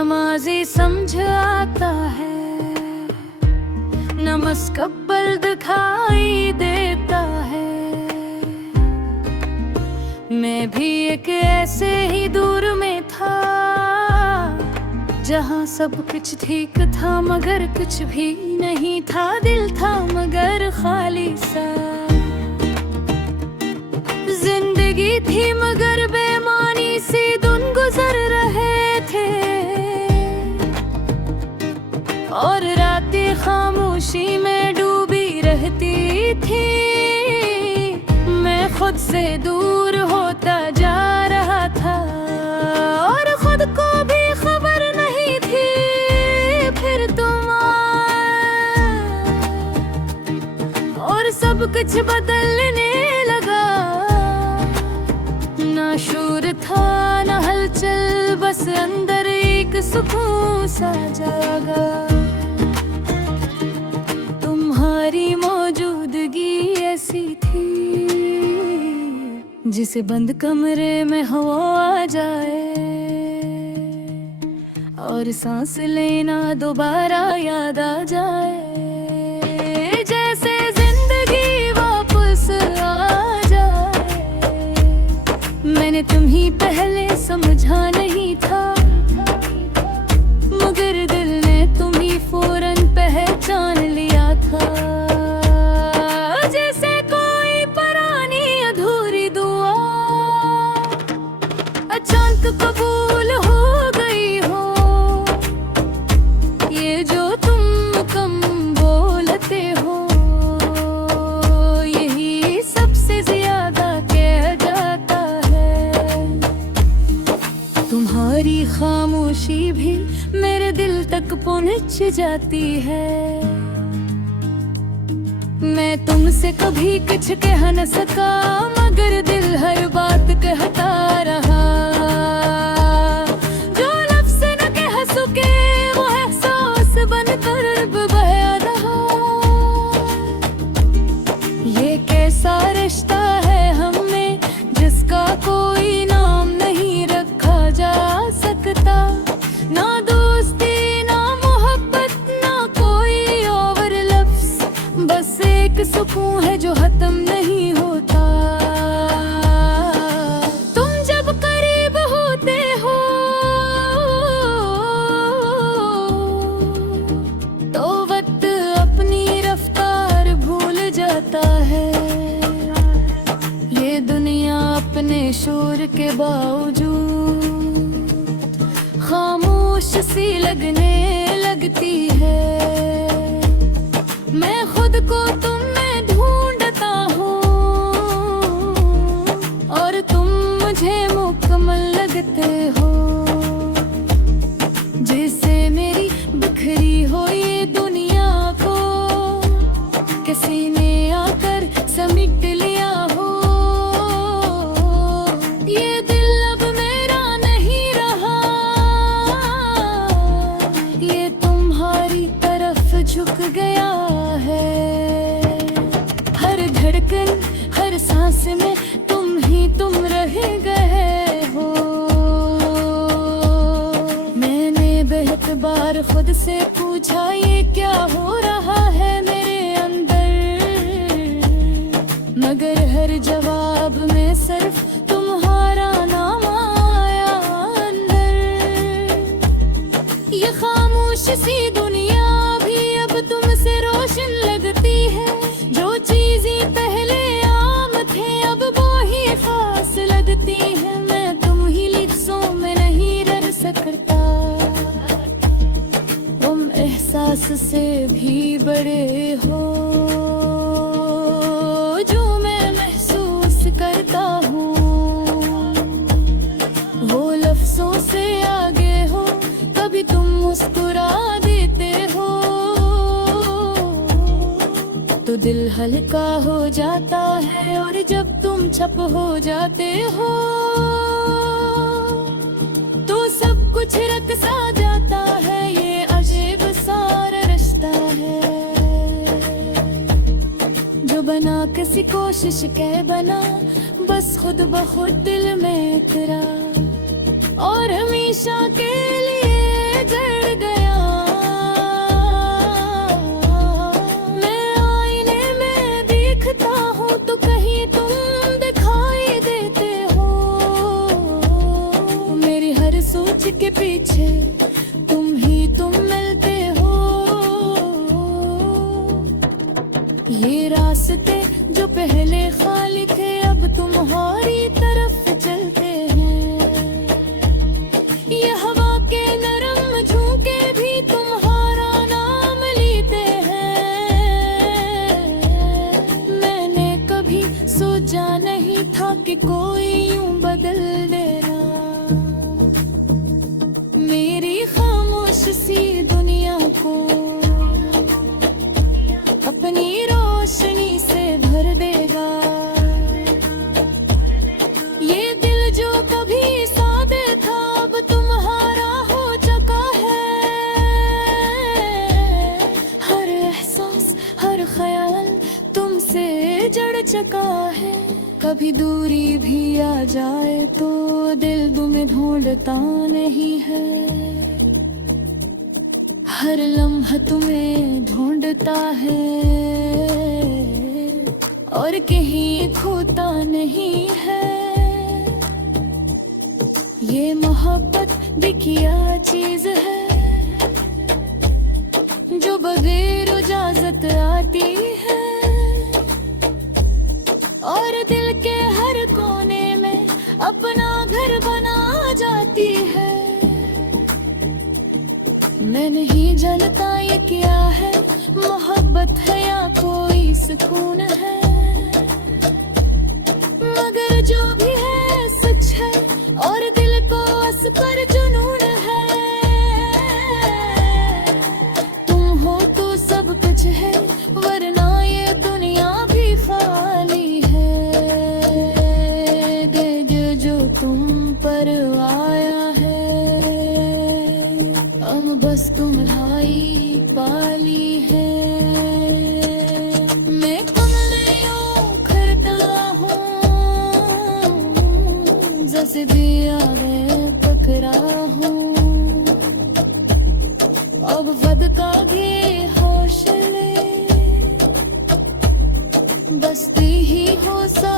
नमाज़ी समझ आता है, न मुस्तक़बिल दिखाई देता है। मैं भी एक ऐसे ही दूर में था, जहाँ सब कुछ ठीक था मगर कुछ भी नहीं था। दिल था मगर खाली सा, जिंदगी थी मगर बेमानी सी दिन गुजर रहे थे। और रातें खामोशी में डूबी रहती थी, मैं खुद से दूर होता जा रहा था। और खुद को भी खबर नहीं थी फिर तुम आए, और सब कुछ बदलने लगा। ना शोर था ना हलचल, बस अंदर एक सुकून सा जागा। तुम्हारी मौजूदगी ऐसी थी, जिसे बंद कमरे में हवा आ जाए, और सांस लेना दोबारा याद आ जाए। जैसे जिंदगी वापस आ जाए। मैंने तुम्हीं पहले समझा नहीं था, मगर दिल ने तुम्हीं फौरन पहचान लिया था। जैसे कोई पुरानी अधूरी दुआ अचानक कबूल हो गई हो। ये जो तुम कम बोलते हो, यही सबसे ज्यादा कह जाता है। तुम्हारी खामोशी भी मेरे दिल तक पहुंच जाती है। मैं तुमसे कभी कुछ कह न सका, मगर दिल हर बात कहता रहा। जो लफ्ज़ न कह सके वो एहसास बनकर अब बह रहा। ये कैसा रिश्ता है हम में, जिसका कोई नाम नहीं रखा जा सकता। ना दोस्ती ना मोहब्बत ना कोई और लफ्ज़, बस एक सुकून है जो खत्म नहीं होता। तुम जब करीब होते हो तो वक्त अपनी रफ्तार भूल जाता है। ये दुनिया अपने शोर के बावजूद खामोश सी लगने लगती है। मैं खुद को तुम में ढूंढता हूँ, और तुम मुझे मुकम्मल लगते हो। जैसे मेरी बिखरी हो ये दुनिया को किसी ने आकर समेट लिया हो। ये दिल अब मेरा नहीं रहा, ये तुम्हारी तरफ झुक गया है। हर धड़कन हर सांस में तुम ही तुम रह गए हो। मैंने बहुत बार खुद से पूछा ये क्या हो रहा है मेरे अंदर, मगर हर जवाब में सिर्फ तुम्हारा नाम आया अंदर। ये खामोश सी दुनिया भी अब तुमसे रोशन लगती है। जो चीजें पहले आम थे अब वो ही खास लगती है। मैं तुम ही लफ्ज़ों में नहीं रह सकता, तुम एहसास से भी बड़े हो। जो मैं महसूस करता हूँ वो लफ्ज़ों से आगे हो। कभी तुम मुस्कुरा देते हो तो दिल हल्का हो जाता है, और जब तुम छप हो जाते हो तो सब कुछ रक सा जाता है। ये अजीब सारा रिश्ता है जो बना किसी कोशिश के बना, बस खुद ब खुद दिल में इतरा। और हमेशा के लिए बिगड़ गया। मैं आईने में देखता हूँ तो कहीं तुम दिखाई देते हो। मेरी हर सोच के पीछे तुम मिलते हो। ये रास्ते जो पहले खाली थे अब तुम्हारी तरफ चलते हैं। ये हवा के नरम झोंके भी तुम्हारा नाम लेते हैं। मैंने कभी सोचा नहीं था कि कोई यूं बदल देना। मेरी खामोश सी दुनिया को अपनी रोशनी से भर देगा। ये दिल जो कभी सादे था अब तुम्हारा हो चुका है। हर एहसास हर ख्याल तुमसे जड़ चुका है। कभी दूरी भी आ जाए तो दिल तुम्हें ढूंढता नहीं है। हर लम्हा तुम्हें ढूंढता है और कहीं खोता नहीं है। ये मोहब्बत भी क्या चीज है जो बगैर इजाजत आती है और दिल के हर कोने में अपना घर बना जाती है। मैं नहीं जानता ये क्या है, मोहब्बत है या कोई सुकून है। मगर जो भी है सच है और दिल को उस पर जुनून है। तुम हो तो सब कुछ है वरना ये दुनिया भी खाली है। दे जो तुम पर आया है हम बस तुम्हारी पाली है। मैं कमलियों करता हूँ जैसे दिया मैं पकड़ा हूँ। अब वद का भी होश ले बसती ही हो सा